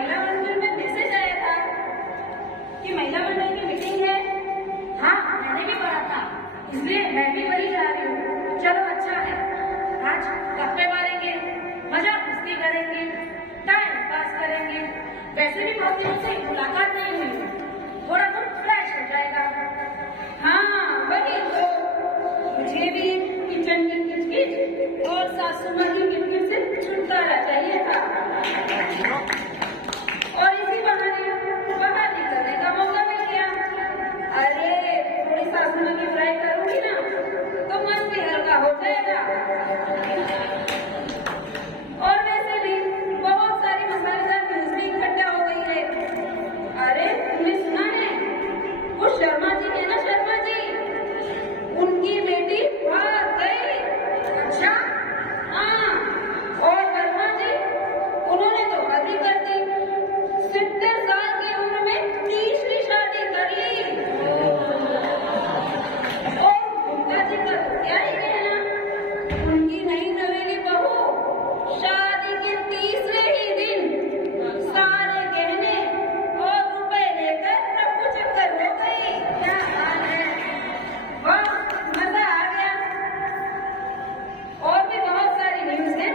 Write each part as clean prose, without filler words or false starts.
महिला मंडल में मैसेज आया था कि महिला मंडल की मीटिंग है। हाँ, मैंने भी पढ़ा था, इसलिए मैं भी वही जा रही हूँ। चलो अच्छा है, आज गप्पे मारेंगे, मजा मस्ती करेंगे, टाइम पास करेंगे। वैसे भी बहुत दिनों से मुलाकात नहीं हुई, थोड़ा बहुत फ्रेश हो जाएगा। हाँ वही तो, मुझे भी किचन की किचकिच और सासू माँ की किचकिच से छुटकारा चाहिए था। और इसी बहाने बाहर निकलने का मौका मिल गया। अरे थोड़ी सासू माँ की फ्राई करूंगी ना तो मन भी हल्का हो जाएगा। और वैसे भी बहुत सारी मसालेदार न्यूज भी इकट्ठा हो गई है। अरे तुमने सुना है, वो शर्मा जी है ना, शर्मा जी, उनकी बेटी भाग गई। अच्छा, हाँ, और वर्मा जी, उन्होंने तो हद ही कर दी। 70 साल की उम्र में तीसरी शादी कर ली। और उनका जी का तो क्या ही कहना, उनकी नई नवेली बहू शादी के तीसरे ही दिन सारे गहने और रुपए लेकर रफू चक्कर हो गई। क्या बात है। वाह, मजा आ गया। और भी बहुत सारी न्यूज है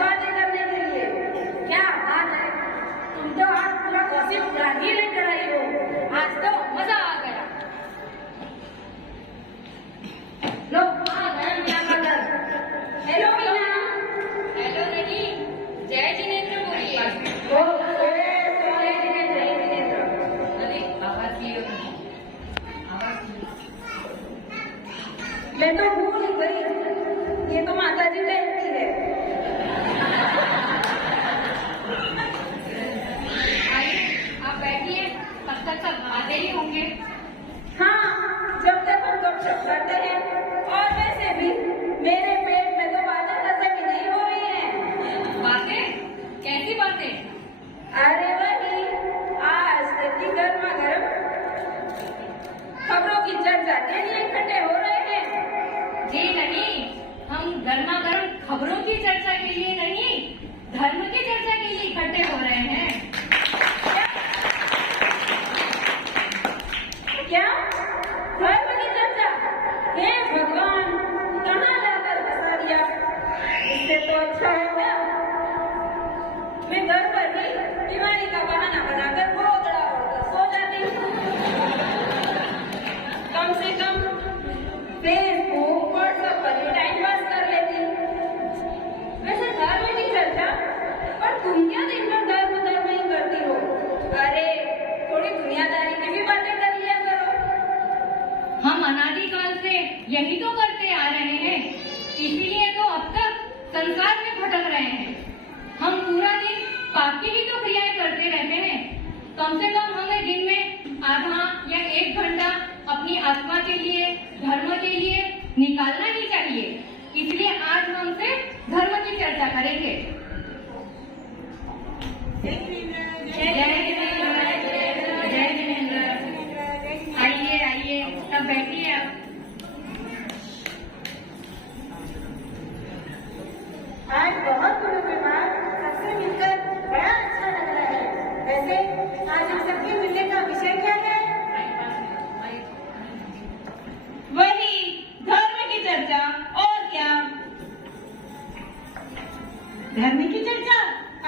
बातें करने के लिए। क्या बात है, तुम तो आज पूरा गॉसिप ब्रांड ही लेकर आई हो। आज तो मजा आ गया। लो, आ गया मीना का दल। हेलो मीना। हेलो दीदी, जय जिनेंद्र बोलिए। ओ, जय जिनेंद्र। अरे आवाज की आवाज मैं तो भूल ही गई, ये तो माता जी कहती है। आइए, आप बैठिए, तब तक सब आते ही होंगे। हाँ, जब तक हम गपशप करते हैं। और वैसे भी मेरे पेट में तो बातें खत्म ही नहीं हो रही हैं। बातें? कैसी बातें? अरे वही, आज तक की गर्मा गर्म खबरों की चर्चा के लिए इकट्ठे हो रहे हैं। जी नहीं, हम गर्मा गर्म खबरों की चर्चा के लिए नहीं, धर्म की चर्चा के लिए इकट्ठे हो रहे हैं। क्या धर्म की चर्चा? हे भगवान, कहाँ जाकर फंसा दिया। इससे तो अच्छा होगा मैं घर पर ही दिवाली का बहाना बनाकर गोदड़ा ओढ़कर सो जाती। कम से कम फेसबुक व्हाट्सएप पर ही टाइम पास कर लेती। वैसे धर्म की चर्चा, पर तुम क्या दिन भर धर्म धर्म ही करती हो? अरे थोड़ी दुनियादारी की भी बातें कर लिया करो। हम अनादिकाल से यही तो करते आ रहे हैं, इसीलिए तो अब तक संसार में भटक रहे हैं। हम पूरा दिन पाप की ही तो क्रियाएं करते रहते हैं। कम से कम हमें दिन में आधा या 1 घंटा अपनी आत्मा के लिए, धर्म के लिए निकालना ही चाहिए। इसलिए आज हम सिर्फ धर्म की चर्चा करेंगे। जय जिनेंद्र, जय जिनेंद्र। आइए आइए, सब बैठिए आप। आज बहुत दिनों के बाद सबसे मिलकर बड़ा अच्छा लग रहा है। वैसे आज हम सबके मिलने का विषय क्या है? वही धर्म की चर्चा, और क्या। धर्म की चर्चा?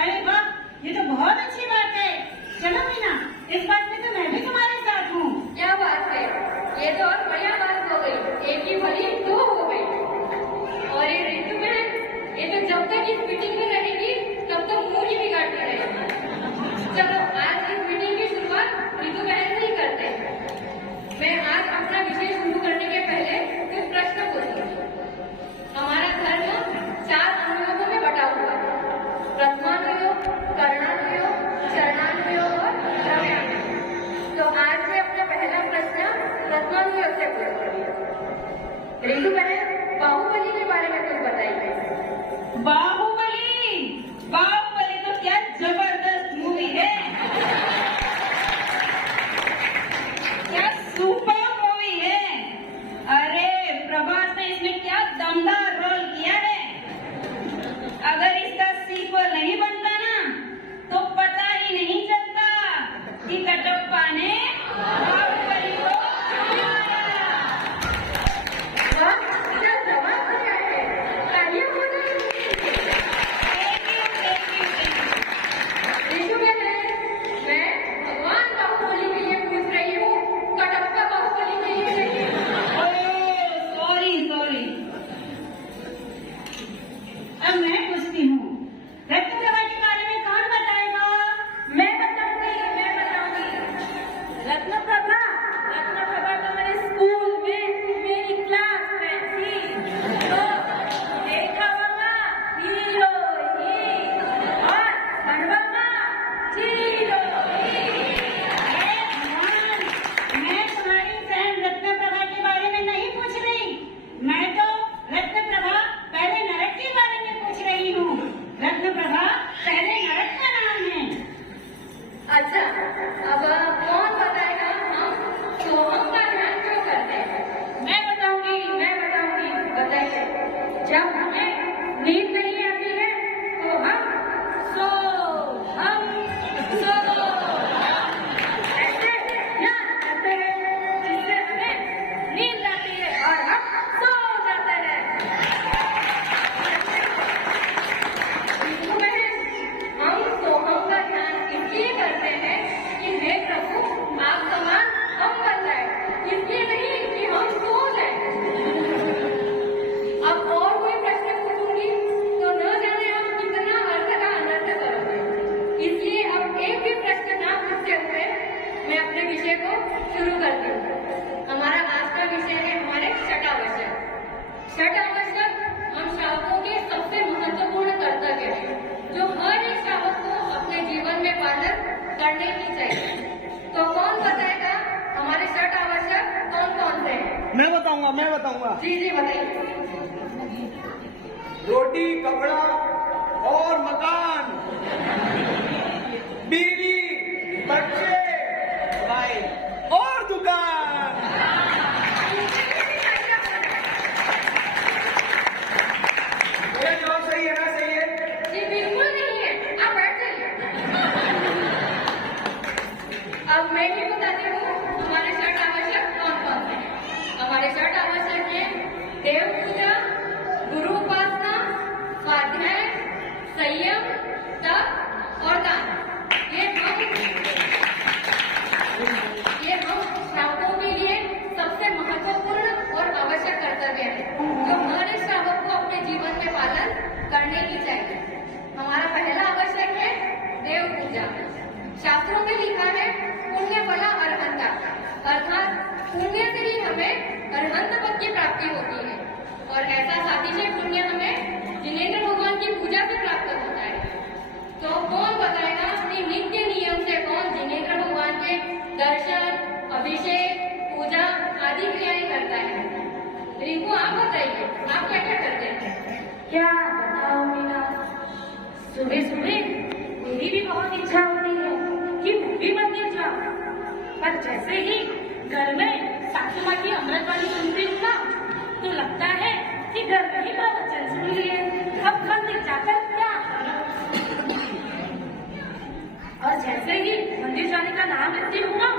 अरे वाह, ये तो बहुत अच्छी बात है। चलो मीना, इस बात में तो मैं भी तुम्हारे साथ हूँ। क्या बात है, ये तो और बढ़िया बात हो गई। एक ही भली 2 हो गई। और ये ऋतु बहन, ये तो जब तक इस मीटिंग में रहेगी तब तक मूड ही बिगाड़ती रहेगी। चलो आज इस मीटिंग की शुरुआत ऋतु बहन से ही करते हैं। मैं आज अपना विषय शुरू करने के पहले कुछ प्रश्न पूछूंगी। हमारा धर्म 4 अनुयोगों में बटा हुआ है: प्रथमानुयोग, कर्णानुयोग, चरणानुयोग और द्रव्यानुयोग। तो आज मैं अपना पहला प्रश्न प्रथमानुयोग से पूछूंगी। ऋतु बहन, बाहुबली के बारे में कुछ बताइए। बाहुबली, बाहुबली तो क्या जबरदस्त मूवी है। क्या सुपर मूवी है। अरे प्रभास ने इसमें क्या दमदार रोल किया है। अगर इसका सीक्वल नहीं बनता ना तो पता ही नहीं अब एक भी प्रश्न ना पूछते हुए मैं अपने विषय को शुरू करती हूँ। हमारा आज का विषय है हमारे छठ आवश्यक। छठ आवश्यक हम श्रावकों के सबसे महत्वपूर्ण कर्तव्य है जो हर एक श्रावक को अपने जीवन में पालन करने की चाहिए। तो कौन बताएगा हमारे छठ आवश्यक कौन कौन से हैं? मैं बताऊंगा। जी बताइए। रोटी, कपड़ा और मकान, बीवी, बच्चे, भाई और दुकान। मेरा जवाब सही है ना? सही है जी बिल्कुल नहीं है, आप बैठ जाइए। अब मैं ही बताती हूँ हमारे छठ आवश्यक कौन कौन से हैं। हमारे छठ आवश्यक है देव पूजा, गुरु उपासना, स्वाध्याय, संयम, तप और दान। ये हम श्रावकों के लिए सबसे महत्वपूर्ण और आवश्यक कर्तव्य है जो हर एक श्रावक को अपने जीवन में पालन करने की चाहिए। हमारा पहला आवश्यक है देव पूजा। शास्त्रों में लिखा है पुण्य फला अर्हंता, अर्थात पुण्य से ही हमें अरहंत पद की प्राप्ति होती है और ऐसा सातिशय पुण्य हमें जिनेंद्र भगवान की पूजा से प्राप्त होता है। तो कौन बताएगा कि नित्य नियम से कौन जिनेंद्र भगवान के दर्शन, अभिषेक, पूजा आदि क्रियाएं करता है? रिंकू आप बताइए, आप क्या क्या करते हैं? क्या बताओ मीना, सुबह सुबह मेरी भी बहुत इच्छा होती है कि मैं भी मंदिर जाऊं, पर जैसे ही घर में सासू माँ की अमृत वाली सुनती हूँ ना तो लगता है कि घर में ही प्रवचन सुन लिए, अब मंदिर जाकर क्या करूं? और जैसे ही मंदिर जाने का नाम लेती हूँ ना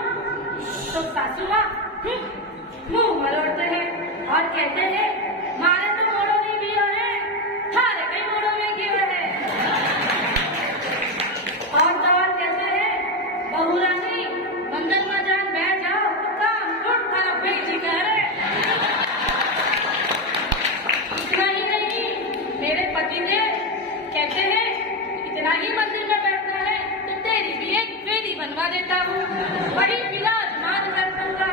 तो सासू माँ मुंह मरोड़ते हैं और कहते हैं मारे तो मोड़ो नहीं दिया है, थारे कई मोड़ो में गिरा है। और तो और कहते हैं बहू रानी मंदिर में जान बैठ जाओ, काम लूट थारा बेची कह रहे। इतना ही नहीं, मेरे पति ने कहते हैं इतना ही मंदिर में बैठना है तो तेरी भी एक वेदी बनवा देता हूँ, वही विराजमान कर दूंगा,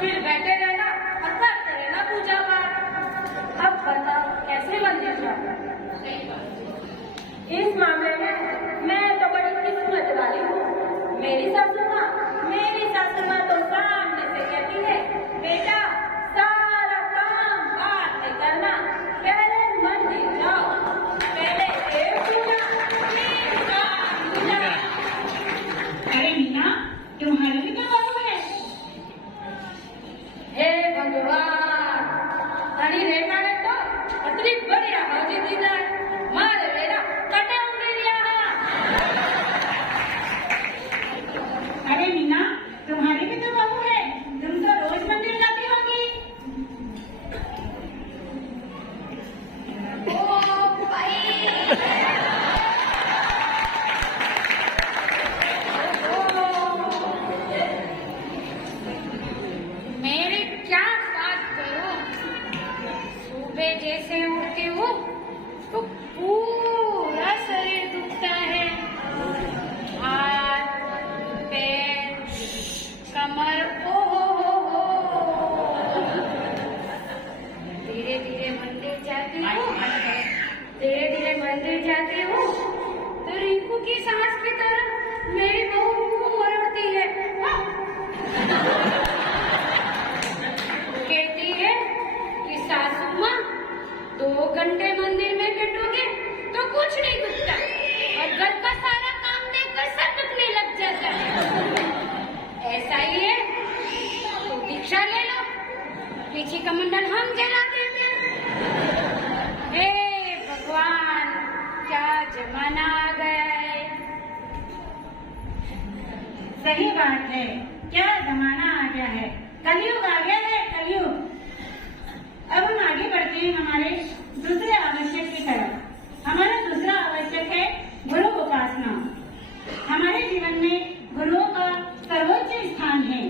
फिर बैठे रहना और करते रहना पूजा पाठ। अब बताओ कैसे मंदिर जाऊँ? इस मामले में मैं तो बड़ी किस्मत वाली हूँ। मेरी सासू माँ तो सामने से कहती है बेटा सारा काम बाद में करना, पहले मंदिर जाओ, पहले देव पूजा, फिर काम पूजा। अरे मीना, तुम्हारे भी क्या बात है? हे भगवान, धनी रेखा ने तो अतरी बढ़िया हौजी दीदा मारे मेरा कटे उंगली लिया। अरे मीना, तुम्हारे भी तो बहू है, तुम तो रोज मंदिर जाती होगी। ओ भाई मेरी क्या बात करूं, सुबह जैसे उठती हूँ तो पूरा शरीर दुखता है, हाथ, पैर, कमर, ओ हो। धीरे धीरे मंदिर जाती हूँ तो रिंकू की सांस की तरह मेरी बहू मुंह मरोड़ती है। कहती है कि सासू माँ 2 घंटे मंदिर में बैठोगे तो कुछ नहीं दुखता और घर का सारा काम देखकर सब दुखने लग जाता है। ऐसा ही है तो दीक्षा ले लो, पीछे का मंडल हम जला देते हैं। हे भगवान, क्या जमाना आ गया है। सही बात है, क्या जमाना आ गया है, कलयुग आ गया है, कलयुग। अब हम आगे बढ़ते हैं हमारे दूसरे आवश्यक की तरफ। हमारा दूसरा आवश्यक है गुरु उपासना। हमारे जीवन में गुरुओं का सर्वोच्च स्थान है।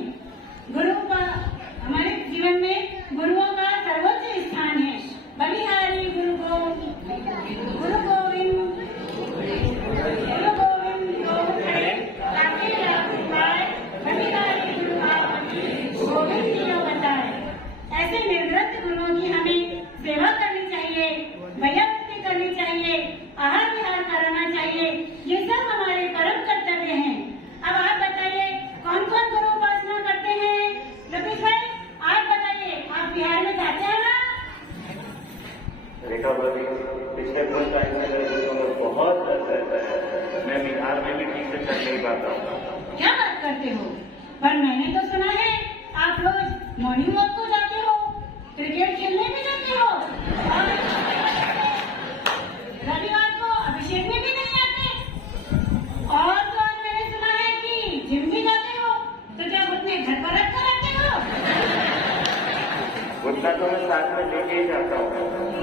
हमारे जीवन में गुरुओं का सर्वोच्च स्थान है। बलिहारी गुरु गोविंद, गुरु गोविंद, गुरु गोविंद, से कर नहीं पाता हूँ। क्या बात करते हो? पर मैंने तो सुना है आप रोज मॉर्निंग वॉक को जाते हो, क्रिकेट खेलने भी जाते हो और रविवार को अभिषेक में भी नहीं आते और तो और मैंने सुना है कि जिम भी जाते हो। तो क्या अपने घर पर रख कर आते हो? उतना तो मैं साथ में लेके ही जाता हूँ,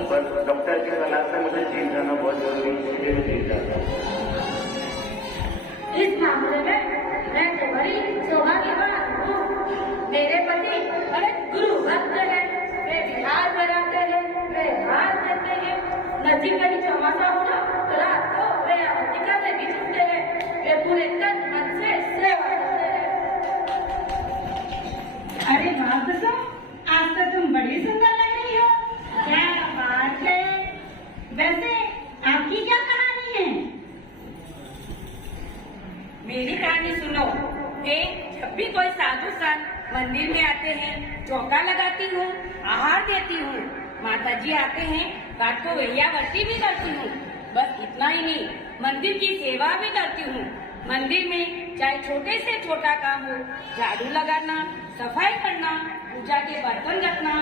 पर डॉक्टर की सलाह से मुझे जिम जाना बहुत जरूरी है, इसलिए मैं जिम जाता हूँ। इस मामले में मैं तो बड़ी सौभाग्यवान हूँ। मेरे पति बड़े गुरु भक्त हैं, वे बिहार में रहते हैं, वे भाग देते हैं, नजीक कहीं चौमासा होना तो रात को वे अवतिका में भी छूटते हैं, वे पूरे तन मन से सेवा करते हैं। अरे वाह बसो, आज तो तुम बड़ी सुंदर लग रही हो। क्या बात है। वैसे आपकी क्या कहानी है? मेरी कहानी सुनो। जब भी कोई साधु संत मंदिर में आते हैं, चौका लगाती हूँ, आहार देती हूँ। माता जी आते हैं, घाट को वैयावर्ती भी करती हूँ। बस इतना ही नहीं, मंदिर की सेवा भी करती हूँ। मंदिर में चाहे छोटे से छोटा काम हो, झाड़ू लगाना, सफाई करना, पूजा के बर्तन रखना,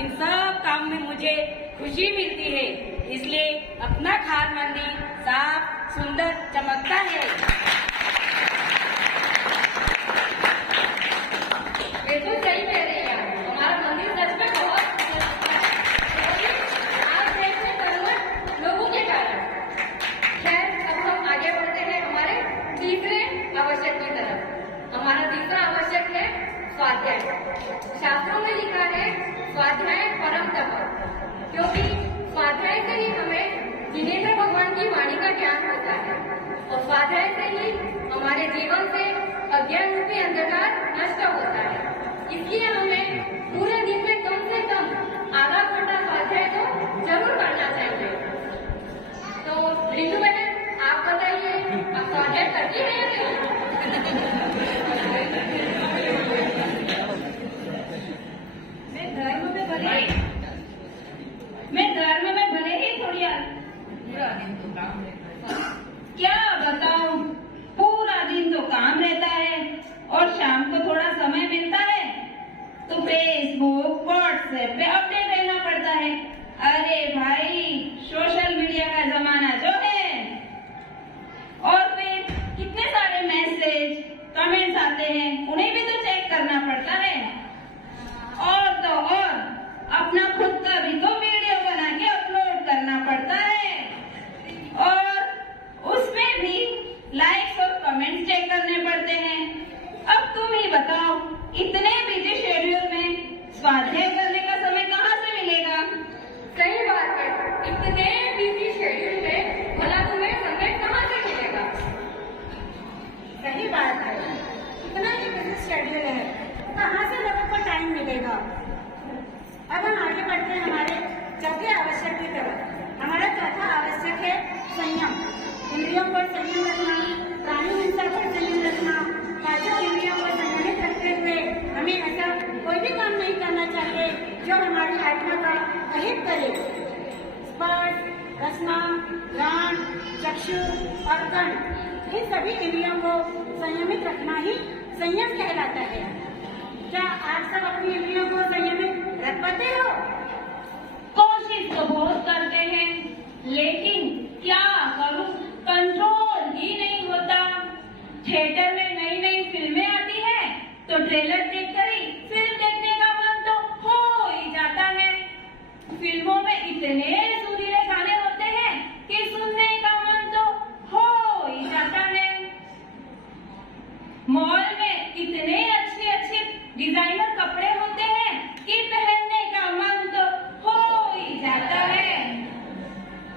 इन सब काम में मुझे खुशी मिलती है। इसलिए अपना खार मंदिर साफ सुंदर चमकता है। ये तो सही कह रही है, हमारा मंदिर सच में बहुत आज देश में जरूरत लोगों के कारण। खैर, अब हम आगे बढ़ते हैं हमारे तीसरे आवश्यक की तरफ। हमारा तीसरा आवश्यक है स्वाध्याय। शास्त्रों में लिखा है स्वाध्याय परम तप, क्योंकि स्वाध्याय से ही हमें जिनेन्द्र भगवान की वाणी का ज्ञान होता है और स्वाध्याय से ही हमारे जीवन से अज्ञान रूपी अंधकार नष्ट होता है। इसलिए हमें पूरे दिन में कम से कम आधा घंटा स्वाध्याय तो जरूर करना चाहिए। तो रितु बहन, आप बताइए, आप स्वाध्याय करती हैं या नहीं? मैं धर्म में भले ही थोड़ी क्या बताऊं, पूरा दिन तो काम रहता है और शाम को थोड़ा समय मिलता है तो फेसबुक व्हाट्सएप पे अपडेट रहना पड़ता है। अरे भाई, सोशल मीडिया का जमाना जो है, और फिर कितने सारे मैसेज कमेंट्स आते हैं, उन्हें भी तो चेक करना पड़ता है। और तो और अपना खुद का भी तो वीडियो बना के अपलोड करना पड़ता है और उसमें भी लाइक्स और कमेंट्स चेक करने पड़ते हैं। अब तुम ही बताओ, इतने बिजी शेड्यूल में स्वाध्याय करने का समय कहाँ से मिलेगा? सही बात है, इतने बिजी शेड्यूल में भला तुम्हें समय कहाँ से मिलेगा? सही बात है, इतना ही बिजी शेड्यूल है, कहाँ से लोगों को टाइम मिलेगा? अब हम आगे बढ़ते हैं हमारे चौथे आवश्यक की तरफ। हमारा चौथा आवश्यक है संयम। इंद्रियों पर संयम रखना, प्राणी हिंसा पर संयम रखना, पांचों इंद्रियों को संयमित रखते हुए हमें ऐसा कोई भी काम नहीं करना चाहिए जो हमारी आत्मा का अहित करे। स्पर्श, रसना, घ्राण, चक्षु और कर्ण, इन सभी इंद्रियों को संयमित रखना ही संयम कहलाता है। क्या आप सब अपनी इंद्रियों को संयमित रख पाते हो? कोशिश तो बहुत करते हैं, लेकिन क्या करूं, कंट्रोल ही नहीं होता। थिएटर में नई नई फिल्में आती है तो ट्रेलर देखकर ही फिल्म देखने का मन तो हो ही जाता है। फिल्मों में इतने सुरीले गाने होते हैं कि सुनने का मन तो हो ही जाता है। मॉल में इतने अच्छे अच्छे डिजाइनर कपड़े होते हैं कि पहनने का मन तो हो ही जाता है।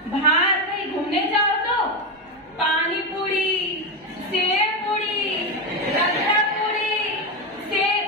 बाहर कहीं घूमने जाओ तो पानी पूरी, सेव पूरी, रगड़ा पूरी, सेव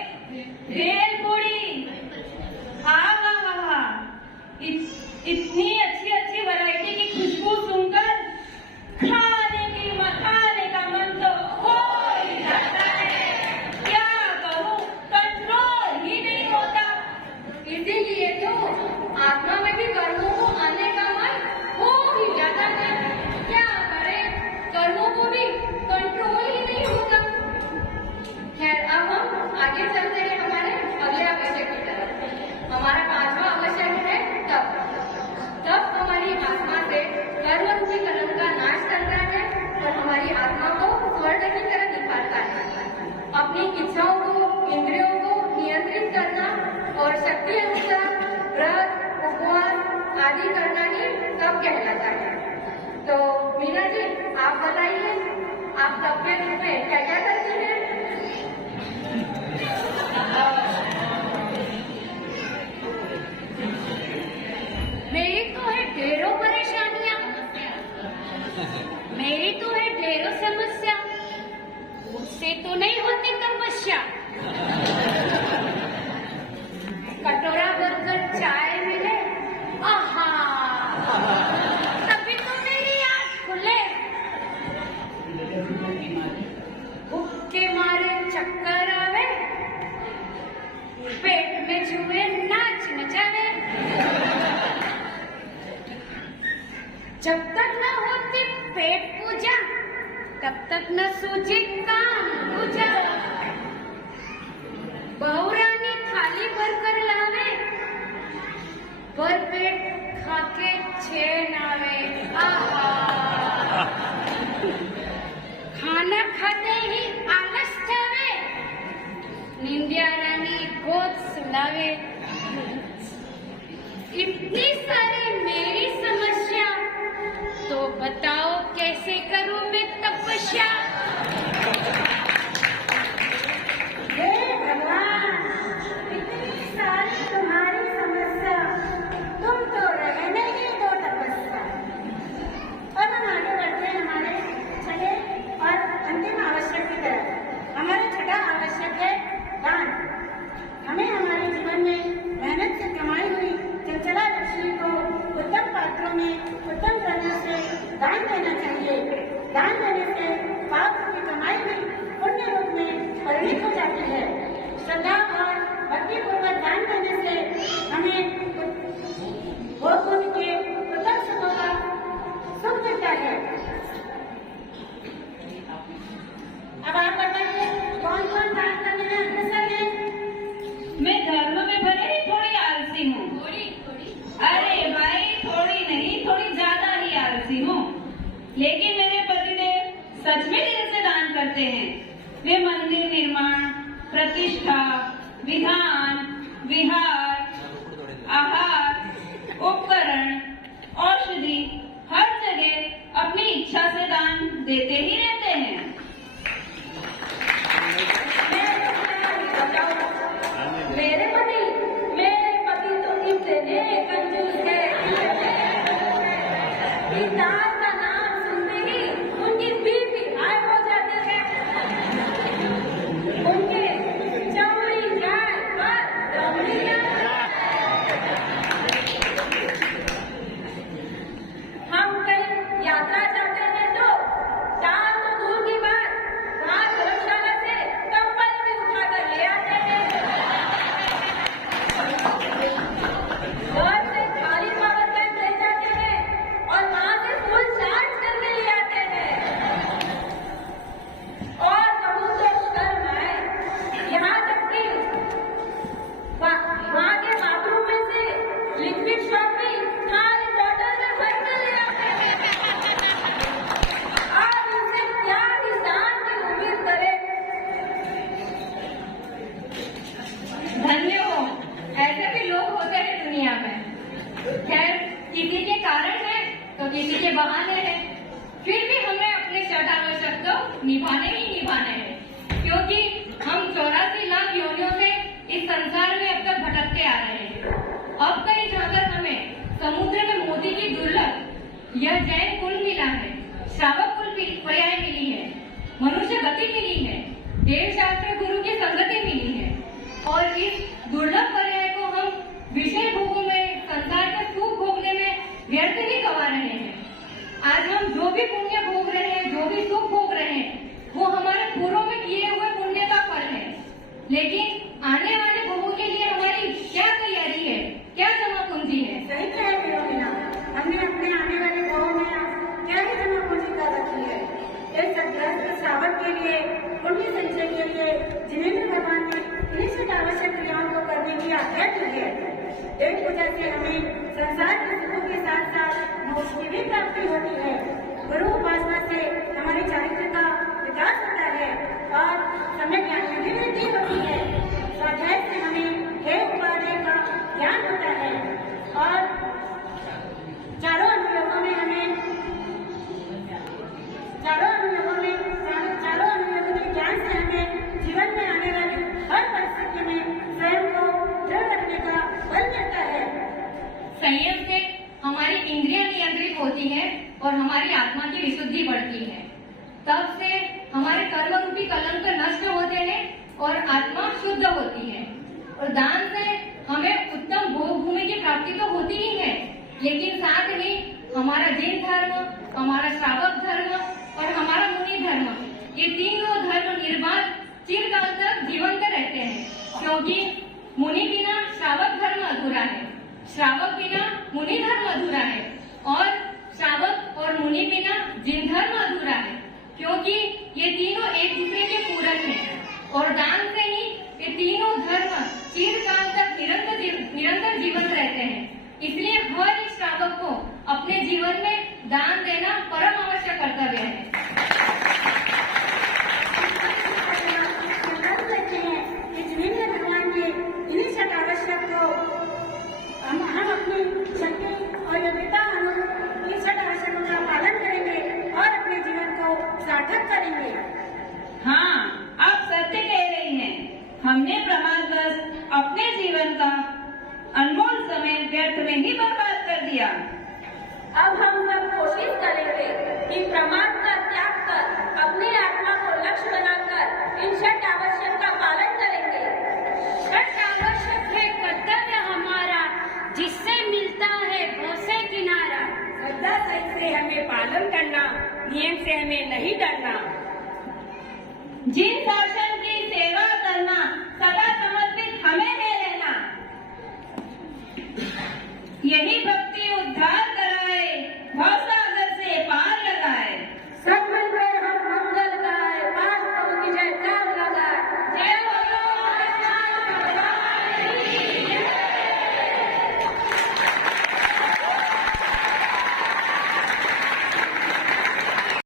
कहलाता है। तो मीना जी, आप बताइए, आप तबियत में क्या क्या करती हैं? मेरी तो है ढेरों परेशानियां, मेरी तो है ढेरों समस्या, मुझसे तो नहीं होती तपस्या। कटोरा भरकर चाय मिले, आहा, तभी तो मेरी आँख खुले। भूख के मारे चक्कर आवे, पेट में जुए नाच नचावे। जब तक न होती पेट पूजा, तब तक न सूझे काम पूजा। बहुरानी थाली भरकर लावे, पर पेट खाके चैन आवे। आहा, खाना खाते ही आलस जावे, निंदिया रानी गोद सुलावे। इतनी सारी मेरी समस्या, तो बताओ कैसे करूं मैं तपस्या। हे भगवान, इतनी सारी तुम्हारी समस्या, तुम तो रहने ही दो तपस्या। अब हम आगे बढ़ते हैं हमारे छठे और अंतिम आवश्यक की तरफ। हमारा छठा आवश्यक है दान। हमें हमारे जीवन में मेहनत से कमाई हुई चंचला लक्ष्मी को उत्तम पात्रों में उत्तम तरह से दान देना चाहिए। दान देने से पाप की कमाई हुई पुण्य रूप में परिणित हो जाती है। श्रद्धा और भक्ति पूर्वक दान देने से हमें वो पुण्य के उत्तम सुखों का सुख मिलता है। अब आप बताइए, कौन कौन दान करने में अग्रसर है? मैं धर्म में भले ही थोड़ी आलसी हूँ। अरे भाई, थोड़ी नहीं, थोड़ी ज्यादा ही आलसी हूँ। लेकिन मेरे पतिदेव सच में दिल से दान करते हैं। वे मंदिर निर्माण, प्रतिष्ठा, विधान, विहार, आहार, उपकरण, औषधि, हर जगह अपनी इच्छा से दान देते ही रहते हैं। मेरे पति तो इतने कंजूस है, दान का नाम सुनते ही उनकी बीपी हाई हो जाती है। उनके चमड़ी जाए पर दमड़ी जाए। हम कहीं यात्रा जाते हैं तो दान तो दूर की बात, वहाँ धर्मशाला से कंबल भी उठा कर ले आते हैं। घर से खाली पावर बैंक ले जाते हैं और वहाँ से फुल चार्ज करके ले आते हैं। और कहूँ तो शर्म आए, यहाँ तक कि वहाँ के बाथरूम में से लिक्विड शॉप में खाली बॉटल में भर कर ले आते हैं। आप इनसे क्या ही दान की उम्मीद करें। धन्य हो, ऐसे भी लोग होते हैं दुनिया में। खैर, किसी के कारण है तो किसी के बहाने हैं, फिर भी हमें अपने छठ आवश्यक तो निभाने ही निभाने हैं, क्योंकि हम 84 लाख योनियों से इस संसार में अब तक भटकते आ रहे हैं। अब कहीं जाकर हमें समुद्र में मोती की दुर्लभ यह जैन कुल मिला है, श्रावक कुल पर्याय मिली है, मनुष्य गति मिली है, देव शास्त्र गुरु की संगति मिली है, और इस दुर्लभ पर्याय को हम विषय भोगों में, संसार का सुख भोगने में व्यर्थ नहीं गवा रहे हैं। आज हम जो भी पुण्य भोग रहे हैं, जो भी सुख भोग रहे हैं, वो हमारे पूर्व में किए हुए पुण्य का फल है। लेकिन आने वाले भोगों के लिए हमारी क्या तैयारी है, क्या जमा पूंजी है? सही कह रही हो मीना, हमने अपने आने वाले भावों में क्या ही जमा पूंजी कर रखी है। एक सदग्रस्त श्रावक के लिए, पुण्य संचय के लिए जिन्हें भगवान ने इन्हीं छठ आवश्यक क्रियाओं को करने की आज्ञा की है। देव पूजा से हमें संसार के सुखों के साथ साथ मोक्ष की भी प्राप्ति होती है। गुरु उपासना से हमारे चारित्र का विकास होता है और सम्यक ज्ञान में भी वृद्धि होती है। स्वाध्याय से हमें हे उपादेय का ज्ञान होता है और चारों अनुयोगों ध्यान से हमें जीवन में आने वाली हर परिस्थिति में स्वयं को दृढ़ रखने का बल मिलता है। संयम से हमारी इंद्रियां नियंत्रित होती हैं और हमारी आत्मा की विशुद्धि बढ़ती है। तब से हमारे कर्म रूपी कलंक नष्ट होते हैं और आत्मा शुद्ध होती है। और दान से हमें उत्तम भोग भूमि की प्राप्ति तो होती ही है, लेकिन साथ ही हमारा जैन धर्म, हमारा श्रावक धर्म और हमारा मुनि धर्म, ये तीनों धर्म निर्बाध चिरकाल तक जीवंत रहते हैं, क्योंकि मुनि बिना श्रावक धर्म अधूरा है, श्रावक बिना मुनि धर्म अधूरा है और श्रावक और मुनि बिना जैन धर्म अधूरा है, क्योंकि ये तीनों एक दूसरे के पूरक हैं। और दान से ही ये तीनों धर्म चिरकाल तक निरंतर जीवन रहते हैं। इसलिए हर एक श्रावक को अपने जीवन में दान देना परम आवश्यक कर्तव्य है। भगवान के इन्हीं छठ आवश्यक को हम अपनी शक्ति और योग्यता अनुरूप इन छठ आवश्यकों का पालन करेंगे और अपने जीवन को सार्थक करेंगे। हाँ, आप सत्य कह रही हैं। हमने प्रमादवश अपने जीवन का अनमोल समय व्यर्थ में ही बर्बाद कर दिया। अब हम सब कोशिश करेंगे कि प्रमाद का त्याग कर अपनी आत्मा को लक्ष्य बनाकर इन छठ आवश्यक का पालन करेंगे। छठ आवश्यक है कर्तव्य हमारा, जिससे मिलता है भव से किनारा। श्रद्धा सहित से हमें पालन करना, नियम से हमें नहीं डरना। जिन शासन की सेवा करना, सदा समर्पित हमें है रहना। यही